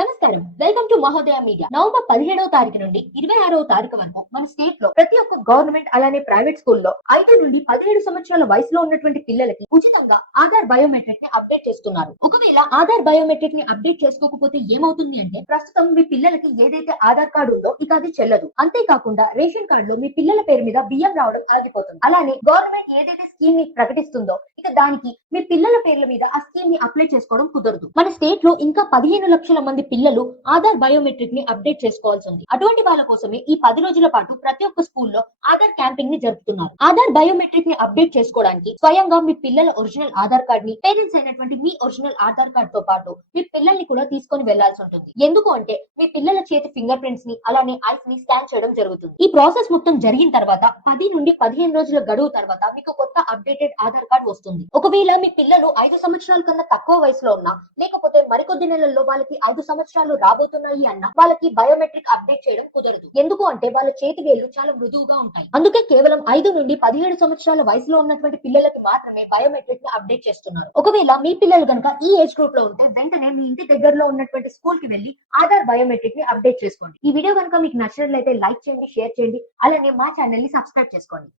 నమస్కారం. Welcome to Mahodaya media. November పదిహేడవ తారీఖు నుండి ఇరవై ఆరవ తారీఖు వరకు మన స్టేట్లో ప్రతి ఒక్క గవర్నమెంట్ అలానే ప్రైవేట్ స్కూల్లో ఐదు నుండి పదిహేడు సంవత్సరాల వయసులో ఉన్నటువంటి పిల్లలకి ఉచితంగా ఆధార్ బయోమెట్రిక్ని అప్డేట్ చేస్తున్నారు. ఒకవేళ ఆధార్ బయోమెట్రిక్ని అప్డేట్ చేసుకోకపోతే ఏమవుతుంది అంటే ప్రస్తుతం మీ పిల్లలకి ఏదైతే ఆధార్ కార్డు ఉందో ఇక అది చెల్లదు. అంతేకాకుండా రేషన్ కార్డు లో మీ పిల్లల పేరు మీద బియ్యం రావడం ఆగిపోతుంది అలానే గవర్నమెంట్ ఏదైతే స్కీమ్ని ప్రకటిస్తుందో ఇక దానికి మీ పిల్లల పేర్ల మీద ఆ స్కీమ్ని అప్లై చేసుకోవడం కుదరదు. మన స్టేట్లో ఇంకా పదిహేను లక్షల మంది పిల్లలు ఆధార్ బయోమెట్రిక్ని అప్డేట్ చేసుకోవాల్సి ఉంది అటువంటి వాళ్ళ కోసమే ఈ పది రోజుల పాటు ప్రతి ఒక్క స్కూల్లో ఆధార్ క్యాంపింగ్ని జరుపుతున్నారు. ఆధార్ బయోమెట్రిక్ని అప్డేట్ చేసుకోవడానికి స్వయంగా మీ పిల్లల ఒరిజినల్ ఆధార్ కార్డ్ని పేరెంట్స్ అయినటువంటి మీ ఒరిజినల్ ఆధార్ కార్డ్తో పాటు మీ పిల్లల్ని కూడా తీసుకొని వెళ్ళాల్సి ఉంటుంది. ఎందుకు అంటే మీ పిల్లల చేతి ఫింగర్ ప్రింట్స్ని అలానే ఐస్ని స్కాన్ చేయడం జరుగుతుంది. ఈ ప్రాసెస్ మొత్తం జరిగిన తర్వాత పది నుండి పదిహేను రోజుల గడువు తర్వాత మీకు కొత్త అప్డేటెడ్ ఆధార్ కార్డ్ వస్తుంది. ఒకవేళ మీ పిల్లలు ఐదు సంవత్సరాల కన్నా తక్కువ వయసులో ఉన్నా లేకపోతే మరికొద్ది నెలల్లో వాళ్ళకి ఐదు సంవత్సరాలు రాబోతున్నాయి అన్న వాళ్ళకి బయోమెట్రిక్ అప్డేట్ చేయడం కుదరదు. ఎందుకు అంటే వాళ్ళ చేతి వేళ్ళు చాలా మృదువుగా ఉంటాయి. అందుకే కేవలం ఐదు నుండి పదిహేడు సంవత్సరాల వయసులో ఉన్నటువంటి పిల్లలకి మాత్రమే బయోమెట్రిక్ని అప్డేట్ చేస్తున్నారు. ఒకవేళ మీ పిల్లలు కనుక ఈ ఏజ్ గ్రూప్లో ఉంటే వెంటనే మీ ఇంటి దగ్గరలో ఉన్నటువంటి స్కూల్కి వెళ్ళి ఆధార్ బయోమెట్రిక్ని అప్డేట్ చేసుకోండి. ఈ వీడియో కనుక మీకు నచ్చినట్లయితే లైక్ చేయండి షేర్ చేయండి అలానే మా ఛానల్ని సబ్స్క్రైబ్ చేసుకోండి.